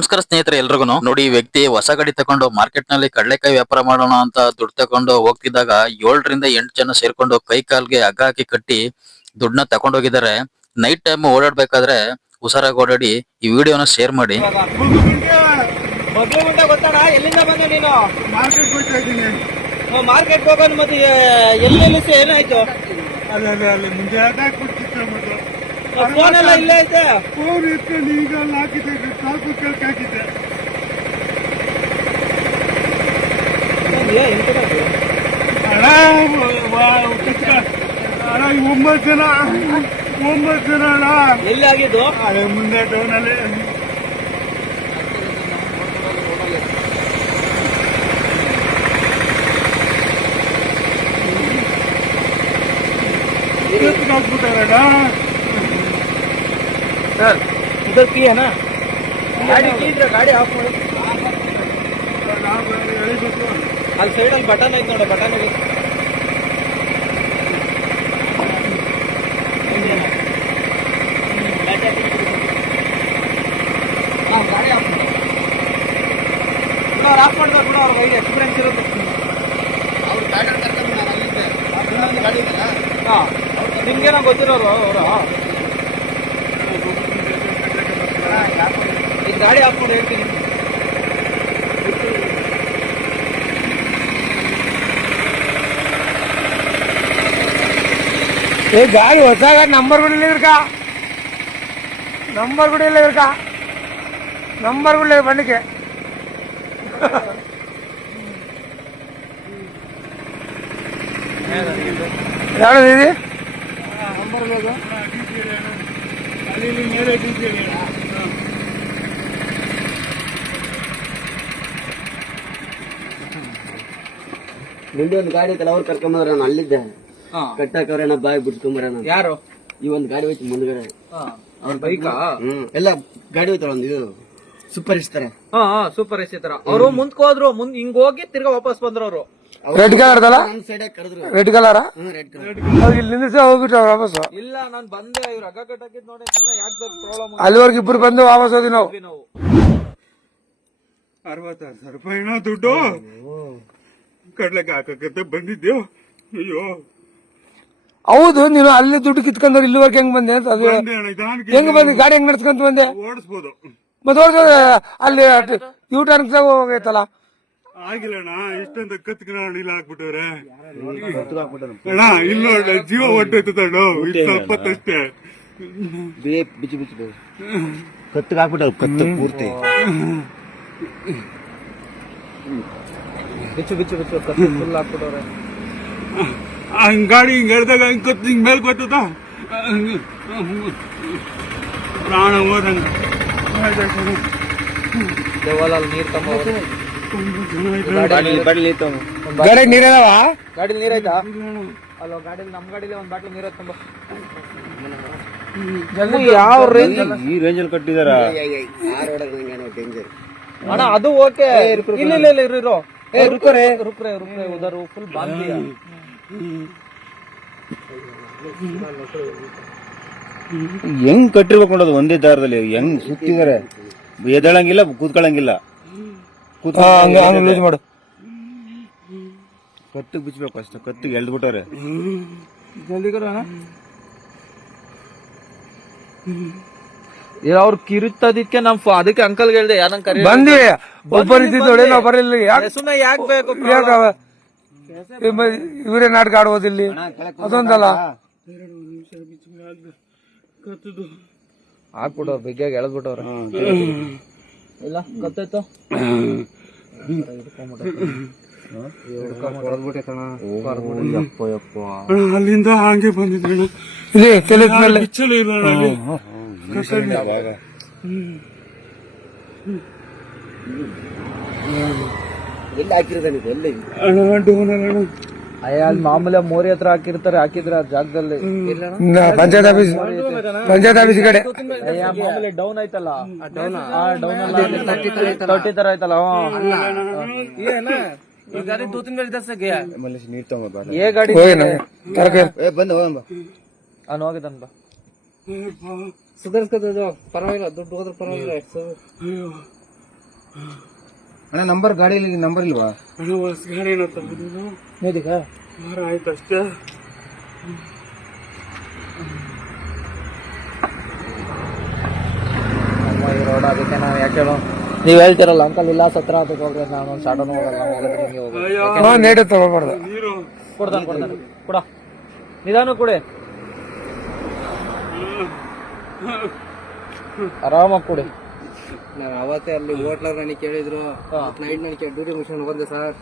ನಮಸ್ಕಾರ ಸ್ನೇಹಿತರೆ ಎಲ್ರಿಗೂ ನೋಡಿ ಈ ವ್ಯಕ್ತಿ ಹೊಸ ಗಾಡಿ ತಕೊಂಡು ಮಾರ್ಕೆಟ್ನಲ್ಲಿ ಕಡಲೆಕಾಯಿ ವ್ಯಾಪಾರ ಮಾಡೋಣ ಅಂತ ದುಡ್ಡು ತಕೊಂಡು ಹೋಗ್ತಿದ್ದಾಗ ಏಳರಿಂದ ಎಂಟು ಜನ ಸೇರ್ಕೊಂಡು ಕೈ ಕಾಲ್ಗೆ ಹಗ್ಗ ಹಾಕಿ ಕಟ್ಟಿ ದುಡ್ಡನ್ನ ತಗೊಂಡೋಗಿದ್ದಾರೆ. ನೈಟ್ ಟೈಮ್ ಓಡಾಡ್ಬೇಕಾದ್ರೆ ಹುಷಾರಾಗಿ ಓಡಾಡಿ ಈ ವಿಡಿಯೋನ ಶೇರ್ ಮಾಡಿ. ಮಾರ್ಕೆಟ್ ಹೋಗ್ತಾ ಇದ್ದೀನಿ ಮಾರ್ಕೆಟ್ ಹೋಗೋದು ಮತ್ತೆ ಎಲ್ಲಿ ಎಲ್ಲಿ ಏನಾಯ್ತು ಅಲ್ಲಿ ಅಲ್ಲಿ ಅಲ್ಲಿ ಮುಂದೆ ಅದಾಕ್ ಬಿಡ್ತಿತ್ತು ಮತ್ತು ಫೋನ್ ಇಟ್ಕೊಂಡು ಈಗ ಅಲ್ಲಿ ಹಾಕಿದ್ದೆ ನಾಲ್ಕು ಕೇಳಕ್ ಹಾಕಿದ್ದೆ ಅಣ್ಣ. ಅಣ್ಣ ಒಂಬತ್ತು ಜನ ಒಂಬತ್ತು ಜನ ಅಣ್ಣ. ಎಲ್ಲಿ ಆಗಿದ್ದು? ಅದೇ ಮುಂದೆ ಟೌನಲ್ಲಿ ಹಾಕ್ಬಿಟ್ಟಾರಣ್ಣ ಸರ್ ಇದು ಕೀ ಏನಾ? ಗಾಡಿ ಕೀ ಇದ್ರೆ ಗಾಡಿ ಆಫ್ ಮಾಡು. ಅಲ್ಲಿ ಸೈಡಲ್ಲಿ ಬಟನ್ ಐತೆ ನೋಡಿ ಬಟನ್ ಅಲ್ಲಿ. ಗಾಡಿ ಆಫ್ ಮಾಡು ಅವ್ರು ಆಫ್ ಮಾಡಿದ್ರೆ ಕೂಡ ಅವ್ರಿಗೆ ಎಕ್ಸ್ಪೀರಿಯನ್ಸ್ ಇರುತ್ತೆ. ಅವ್ರು ಗೊತ್ತಿರೋರು ಅವರು ಈಗ ಗಾಡಿ ಹಾಂ. ನಿಮ್ಗೇನೋ ಗೊತ್ತಿರೋರು ఏ ಗಾಡಿ ಹಾಕೊಂಡು ಹೇಳ್ತೀನಿ ஏ காடி வச்சாக நம்பர் கூட இல்லை இருக்கா? நம்பர் கூட இல்லை இருக்கா? நம்பர் கூட பண்ணிக்க எவ்வளோ இது? நம்பர் ನಿಂದು ಒಂದು ಗಾಡಿ ಐತಲ್ಲ ಅವ್ರು ಕರ್ಕೊಂಬಂದ್ರ ನಾನು ಅಲ್ಲಿದ್ದೆ. ಹಾ. ಕಟ್ಟಾಕವ್ರೆ ಬಾಯಿ ಬಿಡ್ಕೊಂಬರ ನಾನು ಯಾರು? ಈ ಒಂದು ಗಾಡಿ ಹೋಯ್ತು ಮುಂದ್ಗಡೆ. ಅವ್ರ ಬೈಕ್? ಹ್ಮ್. ಎಲ್ಲ ಗಾಡಿ ಹೋಯ್ತಲ್ಲ ಒಂದು ಇದು ಸೂಪರ್ ಇಸ್ತಾರೆ. ಹಾ ಹಾ ಸೂಪರ್ ಇಸ್ತಾರ ಅವರು ಮುಂದ್ಕೋದ್ರು ಮುಂದ್ ಹಿಂಗ್ ಹೋಗಿ ತಿರ್ಗಾ ವಾಪಸ್ ಬಂದ್ರು ಅವರು red colour red colour hmm red ಇಲ್ಲಿ ಹೋಗ್ಬಿಟ್ರು ವಾಪಸ್. ಇಲ್ಲ ನಾನ್ ಬಂದೆ ಇವ್ರ ಅಗ ಕಟ್ಟಿದ್ ನೋಡಿ ಯಾಕೆ ಪ್ರಾಬ್ಲಮ್ ಇಬ್ರು ಬಂದು ವಾಪಸ್ ಹೋದ್ವಿ ನಾವು. ನಾವು. ಅರವತ್ತಾರು ಸಾವಿರ ರೂಪಾಯಿ ದುಡ್ಡು? ಕಡ್ಲೆಗೆ ಹಾಕಕ್ಕೆ ಬಂದಿದ್ದೆವು ಅಯ್ಯೋ. ಹೌದು ನೀನು ಅಲ್ಲಿ ದುಡ್ಡು ಕಿತ್ಕೊಂಡ್ರೆ ಇಲ್ಲಿವರೆಗೆ ಹೆಂಗ್ ಬಂದೆ ಅಂತ ಅದು. ಬಂದೆ ಅಣ್ಣ ನಿಧಾನಕ್ಕೆ ಹೆಂಗ್ ಬಂದ್? ಗಾಡಿ ಹೆಂಗ್ ನಡ್ಸ್ಕೊಂತ ಬಂದೆ? ಓಡಿಸ್ಬೋದು. ಮತ್ತೆ ಅಲ್ಲಿ ಯೂ ಟರ್ನ್ ಹೋಗೈತಲ್ಲ. ಆಗಿಲ್ಲ ಅಣ್ಣ ಇಷ್ಟೊಂದು ಕತ್ಕಿನ ಇಲ್ಲ ಹಾಕ್ಬಿಟ್ಟವ್ರೆ. ಅಣ್ಣ ಇಲ್ಲ ಅಣ್ಣ ಜೀವ ಹೊಟ್ಟೈತಣ್ಣ ಇಷ್ಟು ಸ್ವಲ್ಪ ಅಷ್ಟೇ ಬೇ ಬಿಚ್ಚು ಬಿಚ್ಚು ಬೇ. ಕತ್ತಿಗೆ ಹಾಕ್ಬಿಟ್ಟು ಕತ್ತು ಪೂರ್ತಿ. ಬಿಚ್ಚು ಬಿಚ್ಚು ಬಿಚ್ಚು ಕತ್ತಿ ಫುಲ್ ಹಾಕ್ಬಿಟ್ಟವ್ರೆ. ಹಂಗ್ ಗಾಡಿ ಹಿಂಗ್ ಎಳ್ದಾಗ ಹಿಂಗ್ ಕತ್ತು ಹಿಂಗ್ ಮೇಲ್ ಗೊತ್ತದ ಪ್ರಾಣ ಹೋದಂಗ. ದೇವಾಲಲ್ಲಿ ನೀರ್ ತಮ್ಮ ಗಾಡಿ ನೀರವ ಗಾಡಿ ನೀರ್ ಅಲ್ಲ ನಮ್ಮ ನಮ್ ಗಾಡಿಲಿ ಒಂದ್ ಬಾಟ್ಲು ನೀರ್ ತುಂಬ ಯಾವ ರೇಂಜ್ ಈ ಕಟ್ಟಿದಾರ ಹೊಡೆದ್ ನಂಗೇನೋ ಡೇಂಜರ್ ಅಣ್ಣ ಅದು ಓಕೆ. ಇಲ್ಲ ಇಲ್ಲ ಇಲ್ಲ ಇರು ಇರು रुक रहे उधर वो फुल बांध दिया ಹೆಂಗ್ ಕಟ್ಟಿರ್ಬೇಕು ನೋಡೋದು ಒಂದೇ ದಾರದಲ್ಲಿ. ಹೆಂಗ್ ಸುತ್ತಿದಾರೆ. ಎದಳಂಗಿಲ್ಲ ಕೂತ್ಕೊಳ್ಳಂಗಿಲ್ಲ ಮಾಡು. ಕತ್ತಿಗೆ ಬಿಚ್ಚಬೇಕು ಅಷ್ಟೇ ಕತ್ತಿಗೆ ಎಳ್ದ್ಬಿಟ್ಟಾರೆ ಜಲ್ದಿ ಕರ ಅವ್ರು ಕಿರುತ್ತದಿಕ್ಕೆ ನಮ್ ಫ- ಅದಕ್ಕೆ ಅಂಕಲ್ ಹೇಳ್ದೆ ಯಾರನ್ನ ಕರಿ ಬಂದಿ ಒಬ್ಬರು ಇದ್ದಿದ್ದು ನೋಡಿ ನಾವು ಬರಲಿಲ್ಲ. ಯಾಕೆ ಸುಮ್ಮನೆ ಯಾಕೆ ಬೇಕು ಇವರೇ ನಾಟಕ ಆಡ್ಬೋದು ಇಲ್ಲಿ. ಅದೊಂದಲ್ಲ. ಹಾಕ್ಬಿಟ್ಟವ್ರು ಬಿಗ್ಗಾಗಿ ಎಳೆದ್ಬಿಟ್ಟವ್ರ. ಇಲ್ಲ ಗೊತ್ತಾಯ್ತು ಅಲ್ಲಿಂದ ಹಂಗೆ ಬಂದಿದ್ರಣ್ಣ. ಇಲ್ಲಿ ತಲೆ ಅಣ್ಣ ಅಯ್ಯ ಮಾಮೂಲಿ ಮೋರಿ ಹತ್ರ ಹಾಕಿರ್ತಾರೆ ಹಾಕಿದ್ರೆ ಆ ಜಾಗದಲ್ಲಿ. ಪಂಚಾಯತ್ ಆಫೀಸ್ ಪಂಚಾಯತ್ ಆಫೀಸ್ ಕಡೆ ಮಾಮೂಲಿ ಡೌನ್ ಆಯ್ತಲ್ಲ? ಡೌನ್ ತರ್ಟಿ ತರ ಆಯ್ತಲ್ಲ? ತಗೊಂಬ ಏ ಗಾಡಿ ಬಂದ ಹೋಗಂಬ ನಾನು ಹೋಗಿದ್ದಾನ ಬಾ. ಸುಧಾರಿಸ್ಕೋದು ಪರವಾಗಿಲ್ಲ ದುಡ್ಡು ಹೋದ್ರೆ ಪರವಾಗಿಲ್ಲ. ಅಣ್ಣ ನಂಬರ್ ಗಾಡಿಯಲ್ಲಿ ನಂಬರ್ ಇಲ್ವಾ? ಅಣ್ಣ ಹೊಸ ಗಾಡಿನ ತಗೊಂಡು ವಾರ ಆಯ್ತು ಅಷ್ಟೇ. ರೋಡ್ ಅದಕ್ಕೆ ನಾವು ಯಾಕೆ ನೀವು ಹೇಳ್ತಿರಲ್ಲ ಅಂಕಲ್ ಇಲ್ಲ ಸತ್ರ ಅದಕ್ಕೆ ಹೋಗ್ರಿ ನಾನು ಒಂದು ಶಾಟೋನು ಹೋಗಲ್ಲ ನಾವು ಹಿಂಗೆ ಹೋಗೋದು ಅಯ್ಯೋ. ಹಾ ನೇಟು ತಗೋಬಾರ್ದು. ನೀರು. ಕೊಡ್ತಾನೆ ಕೊಡ್ತಾನೆ ಕೊಡ. ನಿಧಾನ ಕೊಡಿ. ಆರಾಮಾಗಿ ಕೊಡಿ. ನಾನು ಅವತ್ತೇ ಅಲ್ಲಿ ಹೋಟ್ಲರ್ ನನಗೆ ಕೇಳಿದ್ರು ನೈಟ್ ನನಗೆ ಡ್ಯೂಟಿ ಮುಗಿಸ್ಕೊಂಡು ಬಂದೆ ಸರ್.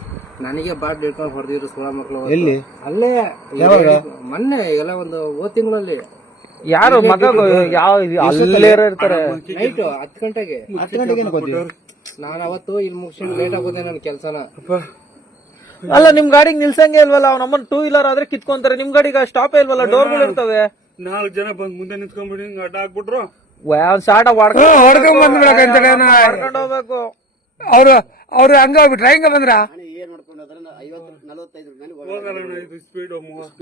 ನನಗೆ ಬಾಟ್ ಹಿಡ್ಕೊಂಡು ಹೊಡೆದಿದ್ರು ಸ್ಕೂಲ ಮಕ್ಕಳು ಎಲ್ಲಿ? ಅಲ್ಲೇ. ಮೊನ್ನೆ ಎಲ್ಲ ಒಂದು ಓದ್ ತಿಂಗಳಲ್ಲಿ. ಯಾರು ಮಗ ಯಾವ ಅಲ್ಲೇ ಇರ್ತಾರೆ? ನೈಟ್ ಹತ್ತು ಗಂಟೆಗೆ. ಹತ್ತು ಗಂಟೆಗೆ ನಾನು ಅವತ್ತು ಇಲ್ಲಿ ಮುಗಿಸ್ಕೊಂಡು ಲೇಟ್ ಆಗೋದೆ ನನ್ನ ಕೆಲಸನ. ಅಲ್ಲ ನಿಮ್ ಗಾಡಿಗೆ ನಿಲ್ಸಂಗೆ ಇಲ್ವಲ್ಲ? ಅವ್ನ ಅಮ್ಮನ್ ಟೂ ವೀಲರ್ ಆದ್ರೆ ಕಿತ್ಕೊಂತಾರೆ. ನಿಮ್ ಗಾಡಿಗೆ ಸ್ಟಾಪ್ ಇಲ್ವಲ್ಲ? ಡೋರ್ಗಳು ಇರ್ತವೆ. ನಾಲ್ಕು ಜನ ಬಂದ್ ಮುಂದೆ ನಿಂತ್ಕೊಂಡ್ಬಿಡಿ ಹಿಂಗ್ ಅಡ್ಡ ಹಾಕ್ಬಿಟ್ರು. ಒಂದ್ ಶಾಟ ಹೊಡ್ಕೊಂಡ್ ಹೊಡ್ಕೊಂಡು ಹೋಗ್ಬೇಕು. ಅವ್ರು ಅವ್ರು ಹಂಗ ಹೋಗ್ಬಿಟ್ರ? ಹೆಂಗ ಬಂದ್ರ?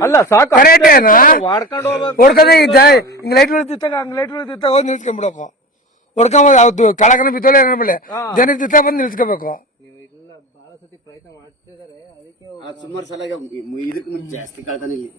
ಅಲ್ಲ ಸಾಕು ಕರೆಕ್ಟ್ ಏನ? ಮಾಡ್ಕೊಂಡು ಹೋಗ್ಬೇಕು. ಹೊಡ್ಕೊಂಡ ಹಿಂಗ್ ಲೈಟ್ ಉಳಿದಿತ್ತಾಗ ಹಂಗ್ ಲೈಟ್ ಉಳಿದಿತ್ತಾಗ ಹೋಗಿ ನಿಲ್ಸ್ಕೊಂಡ್ಬಿಡಪ್ಪ ಹೊಡ್ಕೊಂಬೋದು ಅವ್ದು ಕೆಳಗನ ಬಿದ್ದೋಲೆ ಏನೋ ಬೆಳೆ ಜನ ದಿತ್ತ ಬಂದು ನಿಲ್ಸ್ಕೋಬೇಕು. ಸುಮಾರು ಸಲ ಇದಕ್ಕೆ ಜಾಸ್ತಿ ಕಳ್ತಾನೆ ಇಲ್ಲಿ.